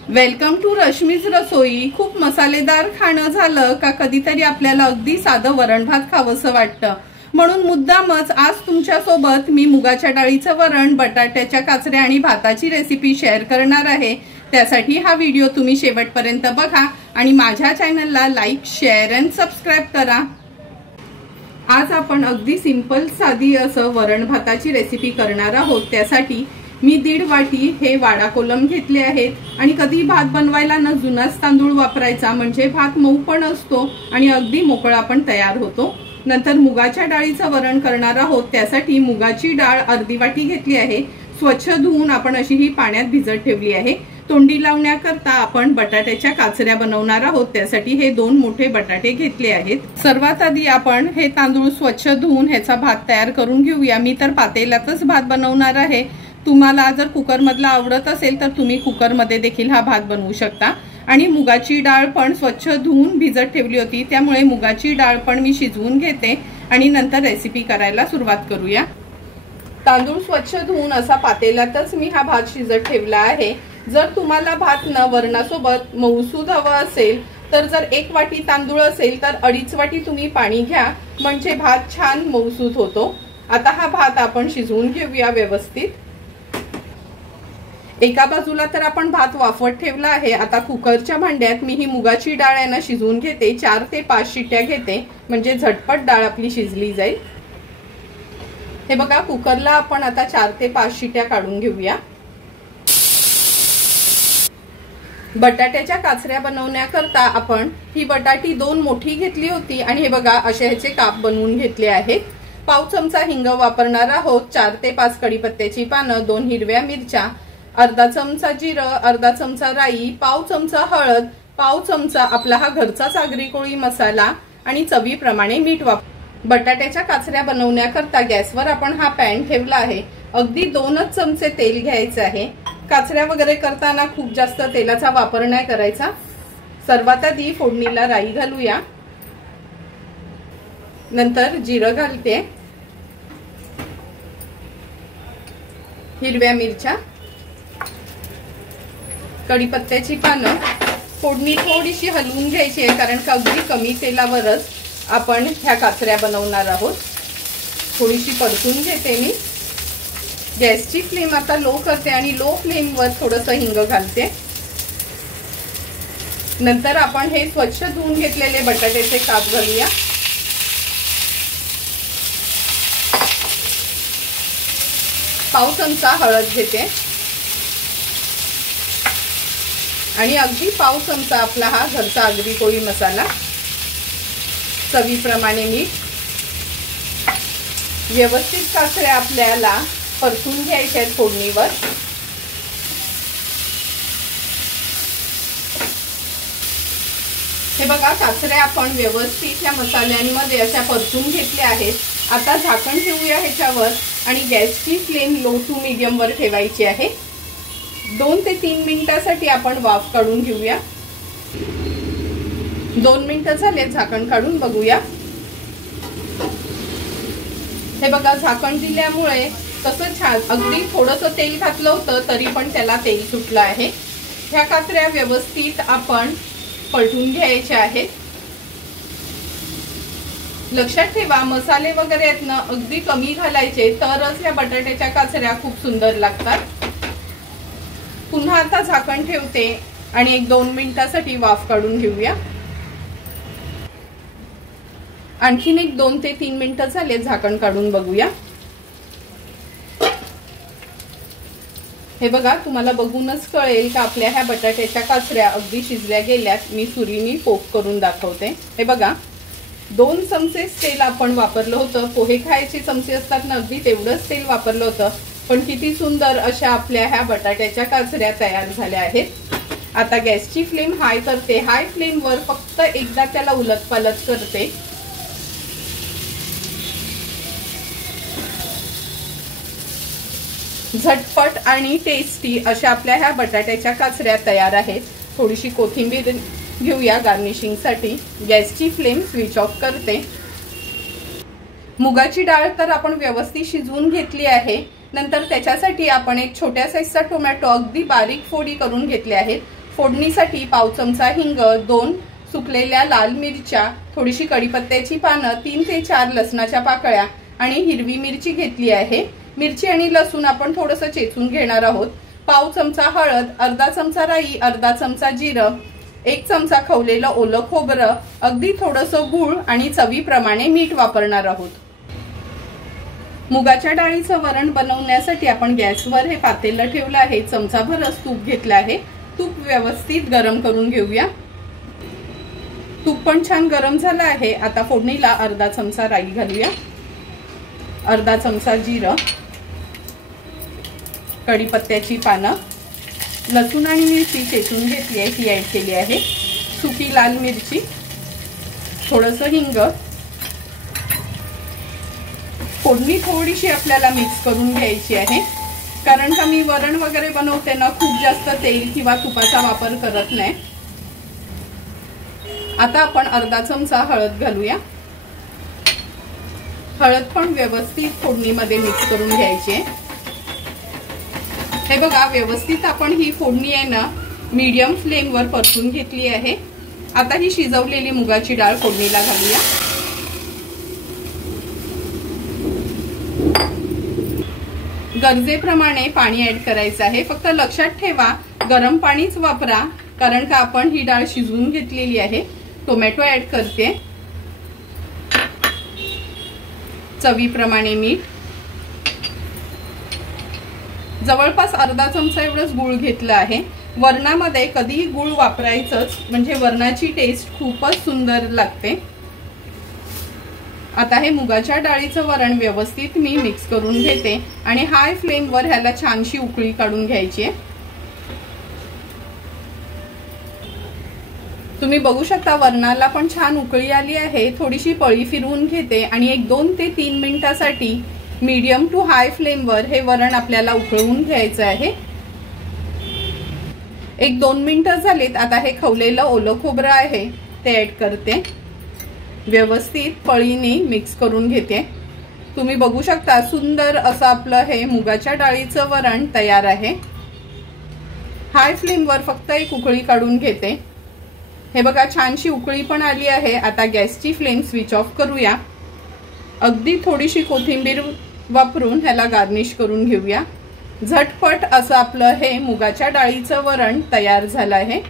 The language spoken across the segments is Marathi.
वेलकम टू रश्मीज रसोई। खूप मसालेदार खाणं झालं का कधीतरी आपल्याला अगदी साधं वरण भात खावंसं वाटतं, म्हणून मुद्दामच आज तुमच्या सोबत मी मुगाच्या डाळीचं वरण, बटाट्याच्या काचऱ्या आणि भाताची रेसिपी शेअर करणार आहे। त्यासाठी हा व्हिडिओ तुम्ही शेवटपर्यंत बघा आणि माझ्या चॅनलला लाईक, शेअर आणि सबस्क्राइब करा। आज आपण अगदी सिंपल साधी असं वरण भाताची रेसिपी करणार आहोत। त्यासाठी मी 1.5 वाटी हे वाडा कोलम घेतले आहेत आणि कधी भात बनवायला न जुनाच तांदूळ वापरायचा, म्हणजे भात मऊ पण असतो आणि अगदी मोकळा पण तयार होतो। नंतर मुगाच्या डाळीचं वरण करणार आहोत। त्यासाठी मुगाची डाळ 1/2 वाटी घेतली आहे। स्वच्छ धुवून आपण अशी ही पाण्यात भिजत ठेवली आहे। तोंडी लावण्याकरता आपण बटाट्याच्या काचऱ्या बनवणार आहोत। त्यासाठी हे 2 मोठे बटाटे घेतले आहेत। सर्वात आधी आपण हे तांदूळ स्वच्छ धुवून ह्याचा भात तयार करून घेऊया। मी तर पातेल्यातच भात बनवणार आहे। तुम्हाला जर कुकर मधला आवडत असेल तर तुम्ही कुकर मध्ये देखील हा भात बनवू शकता। आणि मुगाची डाळ पण स्वच्छ धुवून भिजत ठेवली होती, त्यामुळे मुगाची डाळ पण मी शिजवून घेते आणि नंतर रेसिपी करायला सुरुवात करूया। तांदूळ स्वच्छ धुवून असा पातेल्यातच मी हा भात शिजत ठेवला आहे। जर तुम्हाला भात न वरणासोबत मऊसूद हवा असेल तर जर 1 वाटी तांदूळ असेल तर 2.5 वाटी तुम्ही पाणी घ्या, म्हणजे भात छान मऊसूद होतो। आता हा भात आपण शिजवून घेऊया व्यवस्थित। एका बाजूला तर आपण भात वाफवत ठेवला आहे। आता कुकरच्या भांड्यात मी ही मुगाची डाळ आहे ना शिजवून घेते। 4 ते 5 शिट्ट्या घेते, म्हणजे झटपट डाळ आपली शिजली जाईल। हे बघा, कुकरला आपण आता 4 ते 5 शिट्ट्या काढून घेऊया। बटाट्याच्या काचऱ्या बनवण्याकरता आपण ही बटाटी 2 मोठी घेतली होती आणि हे बघा असे ह्याचे काप बनवून घेतले आहेत। पाव चमचा हिंग वापरणार आहोत, 4 ते 5 कढीपत्त्याची पानं, 2 हिरव्या मिरच्या, अर्धा चमचा जिरं, अर्धा चमचा राई, पाव चमचा हळद, पाव चमचा आपला हा घरचा सागरी कोळी मसाला आणि चवीप्रमाणे मीठ वापर। बटाट्याच्या काचऱ्या बनवण्याकरता गॅसवर आपण हा पॅन ठेवला आहे। अगदी 2च चमचे तेल घ्यायचे आहे। काचऱ्या वगैरे करताना खूप जास्त तेलाचा वापर नाही करायचा। सर्वात आधी फोडणीला राई घालूया, नंतर जिरं घालते, हिरव्या मिरच्या, कढीपत्त्याची पानं, फोडणी थोडीशी हलवून घ्यायची आहे कारण का अगदी कमी तेलावरच आपण ह्या काचऱ्या बनवणार आहोत। थोडीशी परतून घेते मी। गॅसची फ्लेम आता लो करते आणि लो फ्लेमवर थोडंसं हिंग घालते। नंतर आपण हे स्वच्छ धुवून घेतलेले बटाट्याचे काप घालूया। पाव चमचा हळद घेते आणि अगदी पाव चमचा आपला हा घरचा आगरी कोळी मसाला, चवीप्रमाणे मीठ। व्यवस्थित काचऱ्या आपल्याला परतून घ्यायच्या आहेत फोडणीवर। हे बघा, काचऱ्या आपण व्यवस्थित या मसाल्यांमध्ये अशा परतून घेतल्या आहेत। आता झाकण ठेवूया ह्याच्यावर आणि गॅसची फ्लेम लो टू मीडियम वर ठेवायची आहे। 2 ते 3 मिनिटांसाठी आपण वाफ काढून घेऊया। 2 मिनिटं झाले, झाकण काढून बघूया। हे बघा, झाकण दिल्यामुळे कसं छान अगदी थोडंसं तेल घातलं होतं तरी पण त्याला तेल सुटलं आहे। ह्या काचऱ्या व्यवस्थित आपण पलटून घ्यायच्या आहेत। लक्षात ठेवा, मसाले वगैरे आहेत ना अगदी कमी घालायचे, तरच या बटाट्याच्या काचऱ्या खूप सुंदर लागतात। पुन्हा आता झाकण ठेवते आणि 1-2 मिनिटांसाठी वाफ काढून घेऊया। आणखीन 2 ते 3 मिनिटं झाले, झाकण काढून बघूया। हे बघा, तुम्हाला बघूनच कळेल का आपल्या ह्या बटाट्याच्या काचऱ्या अगदी शिजल्या गेल्यात। मी सुरीने पोक करून दाखवते। हे बघा, 2 चमचे तेल आपण वापरलं होतं। पोहे खायचे चमचे असतात ना, अगदी तेवढंच तेल वापरलं होतं, पण किती सुंदर अशा आपल्या ह्या बटाट्याच्या काचऱ्या तयार झाल्या आहेत। आता गॅसची फ्लेम हाय करते। हाय फ्लेमवर फक्त एकदा त्याला उलटपालट करते। झटपट आणि टेस्टी अशा आपल्या ह्या बटाट्याच्या काचऱ्या तयार आहेत। थोडीशी कोथिंबीर घेऊया गार्निशिंगसाठी। गॅसची फ्लेम स्विच ऑफ करते। मुगाची डाळ तर आपण व्यवस्थित शिजवून घेतली आहे। नंतर त्याच्यासाठी आपण एक छोट्या साईजचा टोमॅटो अगदी बारीक फोडी करून घेतले आहेत। फोडणीसाठी पाव चमचा हिंग, 2 सुकलेल्या लाल मिरच्या, थोडीशी कढीपत्त्याची पानं, 3 ते 4 लसणाच्या पाकळ्या आणि हिरवी मिरची घेतली आहे। मिरची आणि लसूण आपण थोडंसं चेचून घेणार आहोत। पाव चमचा हळद, अर्धा चमचा राई, अर्धा चमचा जिरं, 1 चमचा खवलेलं ओलं खोबरं, अगदी थोडंसं गूळ आणि चवीप्रमाणे मीठ वापरणार आहोत। मुगाच्या डाळीचं वरण बनवण्यासाठी आपण गॅसवर हे पातेलं ठेवलं आहे। चमचाभरच तूप घेतलं आहे। तूप व्यवस्थित गरम करून घेऊया। तूप पण छान गरम झालं आहे। आता फोडणीला अर्धा चमचा राई घालूया, अर्धा चमचा जिरं, कढीपत्त्याची पानं, लसूण आणि मिरची चेचून घेतली आहे ती ऍड केली आहे, सुकी लाल मिरची, थोडंसं हिंग। फोडणी थोडीशी आपल्याला मिक्स करून घ्यायची आहे, कारण का मी वरण वगैरे बनवते ना खूप जास्त तेल किंवा तुपाचा वापर करत नाही। आता आपण अर्धा चमचा हळद घालूया। हळद पण व्यवस्थित फोडणीमध्ये मिक्स करून घ्यायची आहे। हे बघा, व्यवस्थित आपण ही फोडणी आहे ना मीडियम फ्लेमवर परतून घेतली आहे। आता ही शिजवलेली मुगाची डाळ फोडणीला घालूया। गरजेप्रमाणे पाणी ऍड करायचं आहे। फक्त लक्षात ठेवा गरम पाणीच वापरा, कारण का आपण ही डाळ शिजवून घेतलेली आहे। टोमॅटो ऍड करते, चवीप्रमाणे मीठ, जवळपास अर्धा चमचा एवढंच गूळ घेतलं आहे। वरणामध्ये कधीही गूळ वापरायचंच, म्हणजे वरणाची टेस्ट खूपच सुंदर लागते। आता हे मुगाच्या डाळीचं वरण व्यवस्थित मी मिक्स करून घेते आणि हाय फ्लेमवर ह्याला छानशी उकळी काढून घ्यायची आहे। तुम्ही बघू शकता वरणाला पण छान उकळी आली आहे। थोडीशी पळी फिरवून घेते आणि 1-2 ते 3 मिनिटांसाठी मीडियम टू हाय फ्लेमवर हे वरण आपल्याला उकळवून घ्यायचं आहे। 1-2 मिनिटं झालीत। आता हे खवलेलं ओलं खोबरं आहे ते ऍड करते, व्यवस्थित पळीने मिक्स करून घेते। तुम्ही बघू शकता सुंदर असं आपलं हे मुगाच्या डाळीचं वरण तयार आहे। हाय फ्लेमवर फक्त एक उकळी काढून घेते। हे बघा, छानशी उकळी पण आली आहे। आता गॅसची फ्लेम स्विच ऑफ करूया। अगदी थोडीशी कोथिंबीर वापरून ह्याला गार्निश करून घेऊया। झटपट असं आपलं हे मुगाच्या डाळीचं वरण तयार झालं आहे।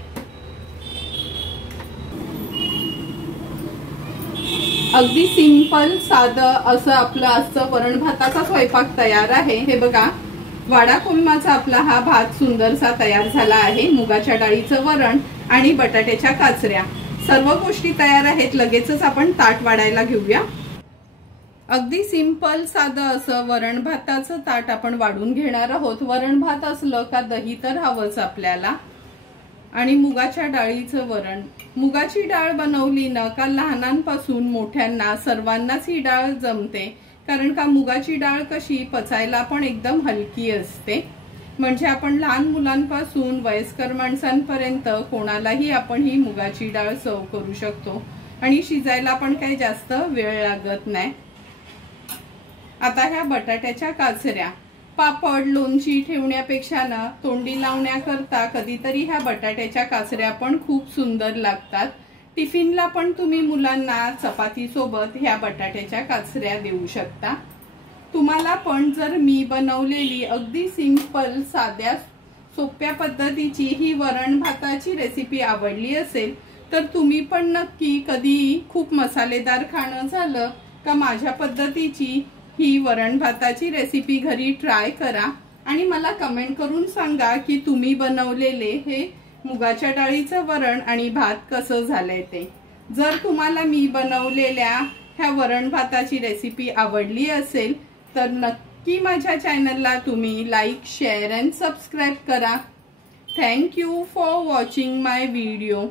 अगदी सिंपल साधं असं आपलं आजचं वरण भाताचा स्वयंपाक तयार आहे। हे बघा, वाडा कोलमाचा आपला हा भात सुंदरसा तयार झाला आहे। मुगाच्या डाळीचं वरण आणि बटाट्याच्या काचऱ्या सर्व गोष्टी तयार आहेत। लगेचच आपण ताट वाढायला घेऊया। अगदी सिंपल साधं असं वरण भाताचं ताट आपण वाढून घेणार आहोत। वरण भात असलं का दही तर हवंच आपल्याला, आणि मुगाच्या डाळीचं वरण। मुगाची डाळ बनवली ना का लहानांपासून मोठ्यांना सर्वांनाच ही डाळ जमते, कारण का मुगाची डाळ कशी पचायला पण एकदम हलकी असते। म्हणजे आपण लहान मुलांपासून वयस्कर माणसांपर्यंत कोणालाही आपण ही मुगाची डाळ सर्व करू शकतो आणि शिजायला पण काही जास्त वेळ लागत नाही। आता ह्या बटाट्याच्या काचऱ्या पापड लोणची ठेवण्यापेक्षा ना तोंडी लावण्याकरता कधीतरी ह्या बटाट्याच्या काचऱ्या पण खूप सुंदर लागतात। टिफिनला पण तुम्ही मुलांना चपाती सोबत ह्या बटाट्याच्या काचऱ्या देऊ शकता। तुम्हाला पण जर मी बनवलेली अगदी सिंपल साध्या सोप्या पद्धतीची ही वरण भाताची रेसिपी आवडली असेल तर तुम्ही पण नक्की कधी खूप मसालेदार खाणं झालं का माझ्या पद्धतीची ही वरण भाताची रेसिपी घरी ट्राय करा आणि मला कमेंट करून सांगा की तुम्ही बनवलेले हे मुगाच्या डाळीचं वरण आणि भात कसं झालंय ते। जर तुम्हाला मी बनवलेल्या ह्या वरण भाताची रेसिपी आवडली असेल तर नक्की माझ्या चॅनलला तुम्ही लाईक, शेअर अँड सबस्क्राईब करा। Thank you for watching my video.